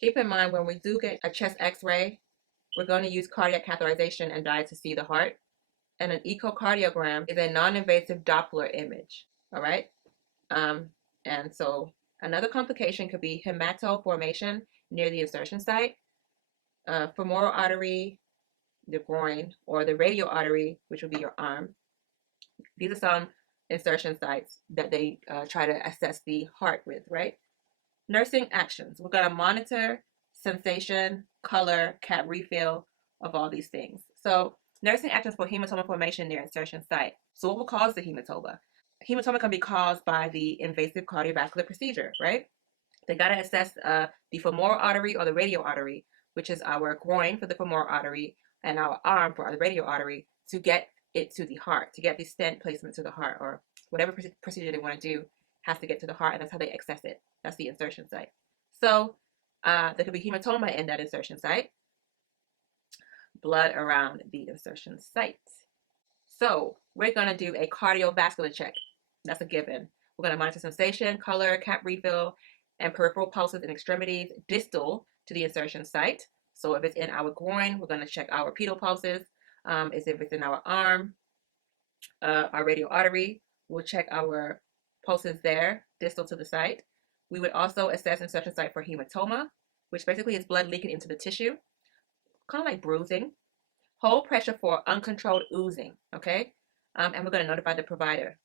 Keep in mind when we do get a chest x-ray, we're going to use cardiac catheterization and dye to see the heart. And an echocardiogram is a non-invasive Doppler image. All right. And so another complication could be hematoformation near the insertion site, femoral artery, the groin, or the radial artery, which would be your arm. These are some insertion sites that they try to assess the heart with, right? Nursing actions. We're going to monitor sensation, color, cap refill of all these things. So nursing actions for hematoma formation near insertion site. So what will cause the hematoma? Hematoma can be caused by the invasive cardiovascular procedure, right? They got to assess the femoral artery or the radial artery, which is our groin for the femoral artery and our arm for the radial artery, to get it to the heart, to get the stent placement to the heart, or whatever procedure they want to do has to get to the heart, and that's how they access it. That's the insertion site. So there could be hematoma in that insertion site, blood around the insertion site. So we're going to do a cardiovascular check. That's a given. We're going to monitor sensation, color, cap refill, and peripheral pulses in extremities distal to the insertion site. So if it's in our groin, we're going to check our pedal pulses. If it's in our arm, our radial artery, we'll check our pulses there, distal to the site. We would also assess insertion site for hematoma, which basically is blood leaking into the tissue, kind of like bruising. Hold pressure for uncontrolled oozing, okay? And we're going to notify the provider.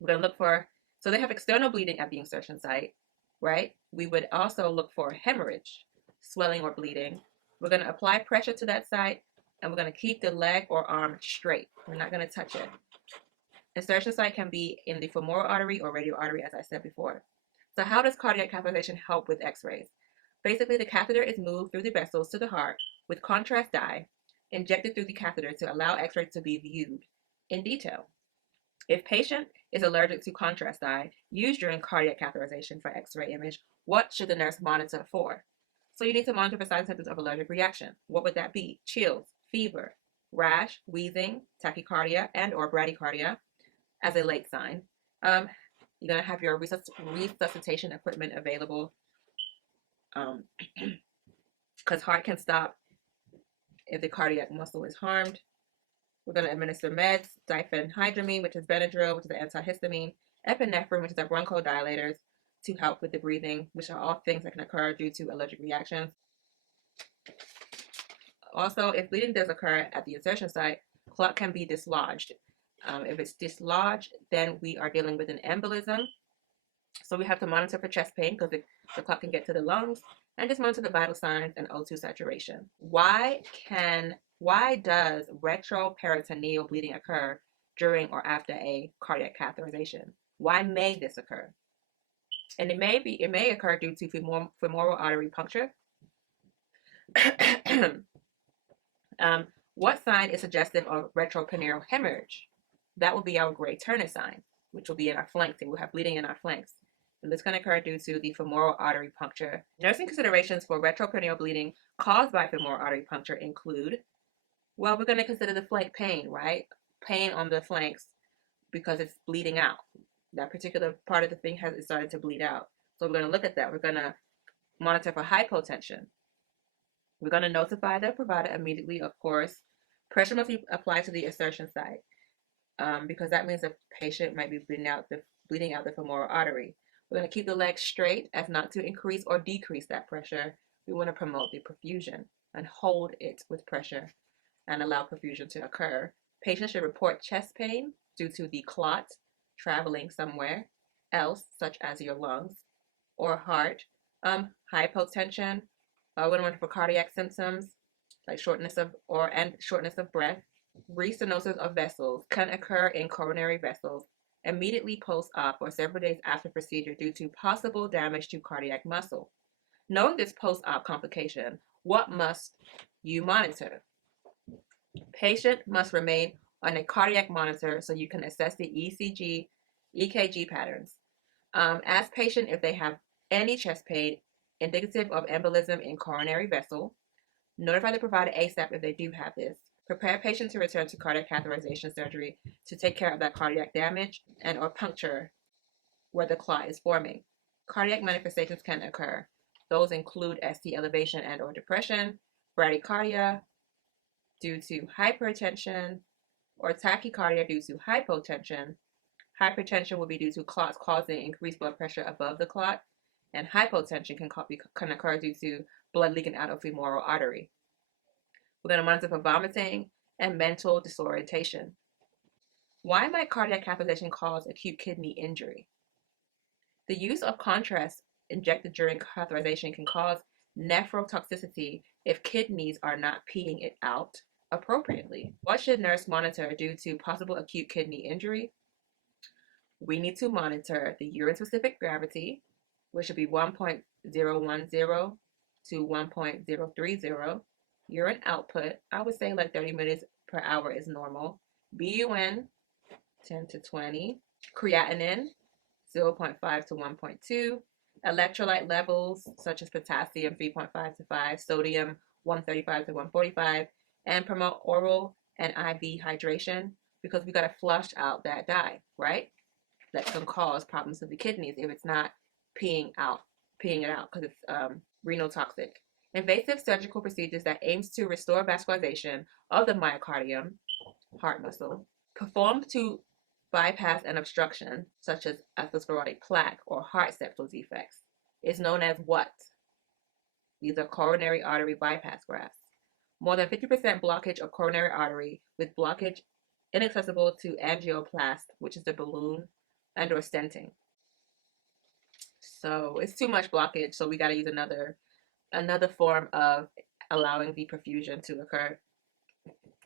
We're going to look for, so they have external bleeding at the insertion site, right? We would also look for hemorrhage, swelling or bleeding. We're going to apply pressure to that site, and we're going to keep the leg or arm straight. We're not going to touch it. Insertion site can be in the femoral artery or radial artery, as I said before. So how does cardiac catheterization help with x-rays? Basically, the catheter is moved through the vessels to the heart with contrast dye injected through the catheter to allow x-rays to be viewed in detail. If patient is allergic to contrast dye used during cardiac catheterization for x-ray image, what should the nurse monitor for? So you need to monitor for signs and symptoms of allergic reaction. What would that be? Chills, fever, rash, wheezing, tachycardia, and or bradycardia as a late sign. You're going to have your resuscitation equipment available because heart can stop if the cardiac muscle is harmed. We're going to administer meds, diphenhydramine, which is Benadryl, which is an antihistamine, epinephrine, which is a bronchodilators, to help with the breathing, which are all things that can occur due to allergic reactions. Also, if bleeding does occur at the insertion site, clot can be dislodged. If it's dislodged, then we are dealing with an embolism. So we have to monitor for chest pain because the clot can get to the lungs, and just monitor the vital signs and O2 saturation. Why does retroperitoneal bleeding occur during or after a cardiac catheterization? Why may this occur? And it may occur due to femoral artery puncture. What sign is suggestive of retroperitoneal hemorrhage? That will be our gray Turner sign, which will be in our flanks, and we'll have bleeding in our flanks. And this can occur due to the femoral artery puncture. Nursing considerations for retroperitoneal bleeding caused by femoral artery puncture include, well, we're going to consider the flank pain, right? Pain on the flanks because it's bleeding out. That particular part of the thing has started to bleed out. So we're going to look at that. We're going to monitor for hypotension. We're going to notify the provider immediately, of course. Pressure must be applied to the insertion site because that means the patient might be bleeding out the femoral artery. We're going to keep the leg straight as not to increase or decrease that pressure. We want to promote the perfusion and hold it with pressure and allow perfusion to occur. Patients should report chest pain due to the clot traveling somewhere else, such as your lungs or heart. Hypotension. We're going to monitor for cardiac symptoms like shortness of breath. Restenosis of vessels can occur in coronary vessels immediately post-op or several days after procedure due to possible damage to cardiac muscle. Knowing this post-op complication, what must you monitor? Patient must remain on a cardiac monitor so you can assess the ECG, EKG patterns. Ask patient if they have any chest pain indicative of embolism in coronary vessel. Notify the provider ASAP if they do have this. Prepare patient to return to cardiac catheterization surgery to take care of that cardiac damage and or puncture where the clot is forming. Cardiac manifestations can occur. Those include ST elevation and or depression, bradycardia due to hypertension, or tachycardia due to hypotension. Hypertension will be due to clots causing increased blood pressure above the clot, and hypotension can occur due to blood leaking out of femoral artery. We're going to monitor for vomiting and mental disorientation. Why might cardiac catheterization cause acute kidney injury? The use of contrast injected during catheterization can cause nephrotoxicity if kidneys are not peeing it out appropriately. What should nurse monitor due to possible acute kidney injury? We need to monitor the urine-specific gravity, which should be 1.010 to 1.030. Urine output, I would say like 30 minutes per hour is normal. BUN, 10 to 20. Creatinine, 0.5 to 1.2. Electrolyte levels, such as potassium, 3.5 to 5. Sodium, 135 to 145. And promote oral and IV hydration, because we got to flush out that dye, right? That can cause problems with the kidneys if it's not peeing it out, because it's renal toxic. Invasive surgical procedures that aims to restore vascularization of the myocardium, heart muscle, performed to bypass an obstruction, such as atherosclerotic plaque or heart septal defects, is known as what? These are coronary artery bypass grafts. More than 50% blockage of coronary artery with blockage inaccessible to angioplast, which is the balloon, and or stenting. So it's too much blockage, so we got to use another form of allowing the perfusion to occur.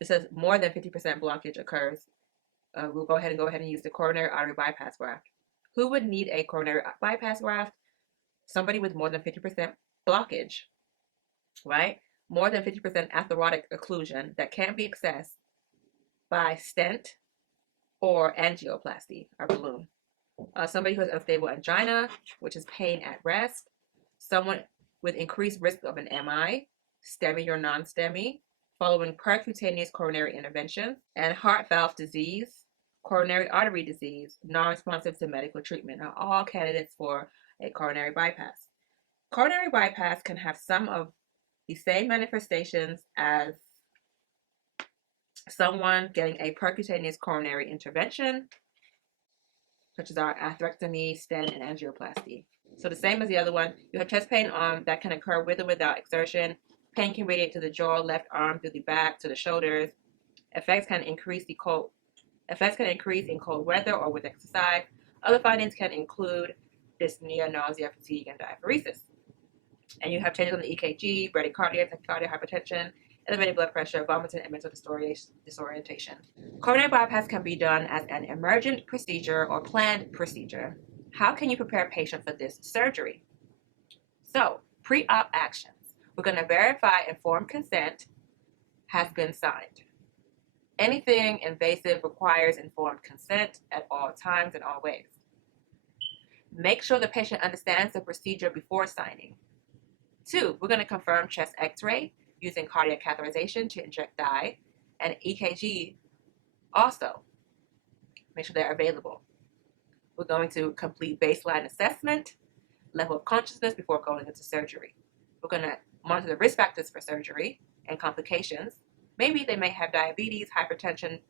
It says more than 50% blockage occurs. We'll go ahead and use the coronary artery bypass graft. Who would need a coronary bypass graft? Somebody with more than 50% blockage, right? More than 50% atherosclerotic occlusion that can't be accessed by stent or angioplasty or balloon. Somebody who has unstable angina, which is pain at rest. Someone with increased risk of an MI, STEMI or non-STEMI, following percutaneous coronary intervention. And heart valve disease, coronary artery disease, non-responsive to medical treatment are all candidates for a coronary bypass. Coronary bypass can have some of the same manifestations as someone getting a percutaneous coronary intervention, such as our atherectomy, stent, and angioplasty. So the same as the other one, you have chest pain that can occur with or without exertion. Pain can radiate to the jaw, left arm, through the back, to the shoulders. Effects can increase in cold weather or with exercise. Other findings can include dyspnea, nausea, fatigue, and diaphoresis. And you have changes on the EKG, bradycardia, tachycardia, hypertension, elevated blood pressure, vomiting, and mental disorientation. Coronary bypass can be done as an emergent procedure or planned procedure. How can you prepare a patient for this surgery? So, pre-op actions. We're going to verify informed consent has been signed. Anything invasive requires informed consent at all times and all ways. Make sure the patient understands the procedure before signing. 2, we're going to confirm chest x-ray using cardiac catheterization to inject dye, and EKG also. Make sure they're available. We're going to complete baseline assessment, level of consciousness before going into surgery. We're going to monitor the risk factors for surgery and complications. Maybe they may have diabetes, hypertension,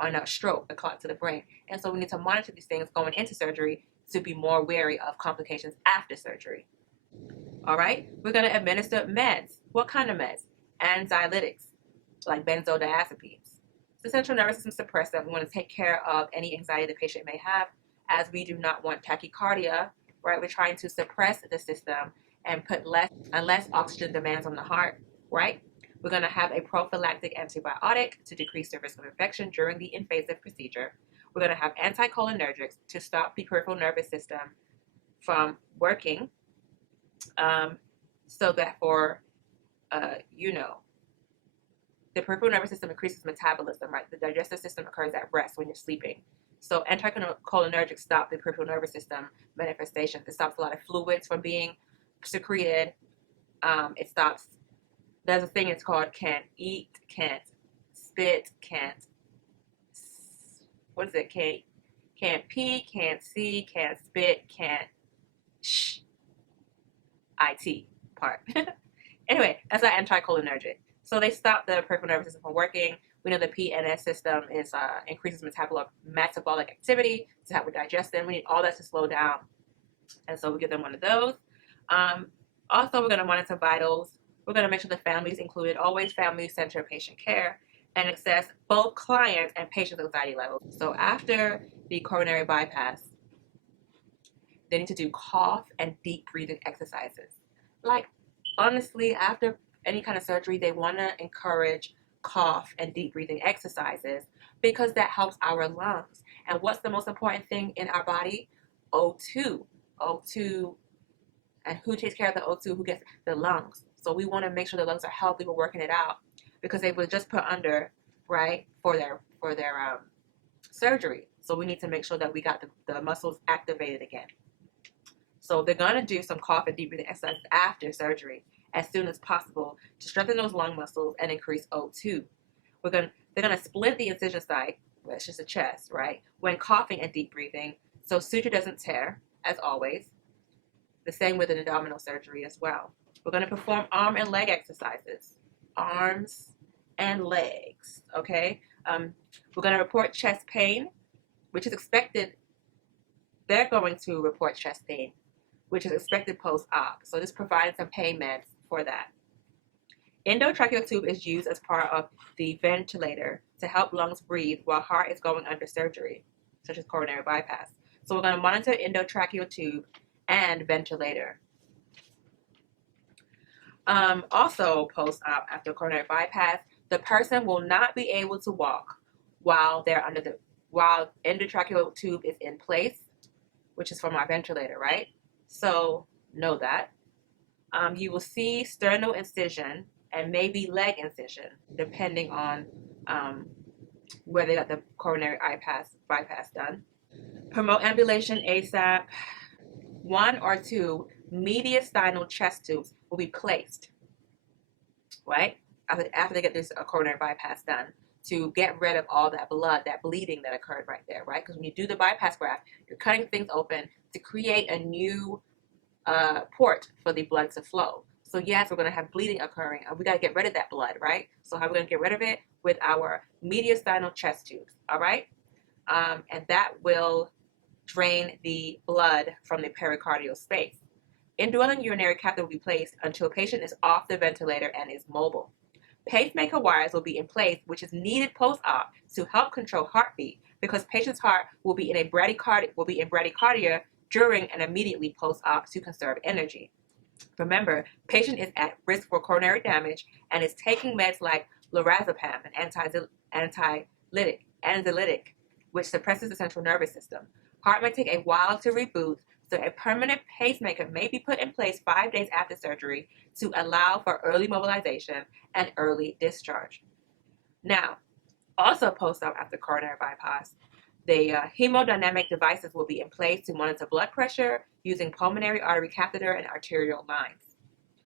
or a stroke, a clot to the brain. And so we need to monitor these things going into surgery to be more wary of complications after surgery. All right, we're going to administer meds. What kind of meds? Anxiolytics, like benzodiazepines. The central nervous system suppressant. We want to take care of any anxiety the patient may have, as we do not want tachycardia, right? We're trying to suppress the system and put less oxygen demands on the heart, right? We're going to have a prophylactic antibiotic to decrease the risk of infection during the invasive procedure. We're going to have anticholinergics to stop the peripheral nervous system from working, so that the peripheral nervous system increases metabolism, right? The digestive system occurs at rest when you're sleeping. So anticholinergics stop the peripheral nervous system manifestations. It stops a lot of fluids from being secreted. It stops, there's a thing it's called can't eat, can't spit, can't pee, can't see, can't spit, can't it. part. Anyway, that's our anticholinergic. So they stop the peripheral nervous system from working. We know the PNS system is increases metabolic activity to help with digestion. We need all that to slow down, and so we give them one of those. Also, we're going to monitor vitals. We're going to make sure the family is included. Always family-centered patient care, and assess both clients and patients' anxiety levels. So after the coronary bypass, they need to do cough and deep breathing exercises. Like, honestly, after any kind of surgery, they want to encourage cough and deep breathing exercises because that helps our lungs. And what's the most important thing in our body? O2. O2. And who takes care of the O2? Who gets the lungs? So we want to make sure the lungs are healthy. We're working it out because they were just put under, right, for their surgery. So we need to make sure that we got the muscles activated again. So they're going to do some cough and deep breathing exercises after surgery as soon as possible to strengthen those lung muscles and increase O2. They're going to split the incision site, which is the chest, right, when coughing and deep breathing, so suture doesn't tear, as always. The same with an abdominal surgery as well. We're going to perform arm and leg exercises. Arms and legs, okay? We're going to report chest pain, which is expected. They're going to report chest pain, which is expected post-op. So this provides some pain meds for that. Endotracheal tube is used as part of the ventilator to help lungs breathe while heart is going under surgery, such as coronary bypass. So we're going to monitor endotracheal tube and ventilator. Also, post-op after coronary bypass, the person will not be able to walk while endotracheal tube is in place, which is from our ventilator, right? So know that. You will see sternal incision and maybe leg incision, depending on where they got the coronary bypass done. Promote ambulation ASAP. 1 or 2 mediastinal chest tubes will be placed, right, after they get this coronary bypass done, to get rid of all that blood, that bleeding that occurred right there, right? Because when you do the bypass graft, you're cutting things open to create a new port for the blood to flow. So yes, we're going to have bleeding occurring, and we got to get rid of that blood, right? So how are we going to get rid of it? With our mediastinal chest tubes, all right? And that will drain the blood from the pericardial space. Indwelling urinary catheter will be placed until patient is off the ventilator and is mobile. Pacemaker wires will be in place, which is needed post-op to help control heartbeat, because patient's heart will be in bradycardia during and immediately post-op to conserve energy. Remember, patient is at risk for coronary damage and is taking meds like lorazepam, an anxiolytic, which suppresses the central nervous system. Heart may take a while to reboot, so a permanent pacemaker may be put in place 5 days after surgery to allow for early mobilization and early discharge. Now, also post-op after coronary bypass, the hemodynamic devices will be in place to monitor blood pressure using pulmonary artery catheter and arterial lines.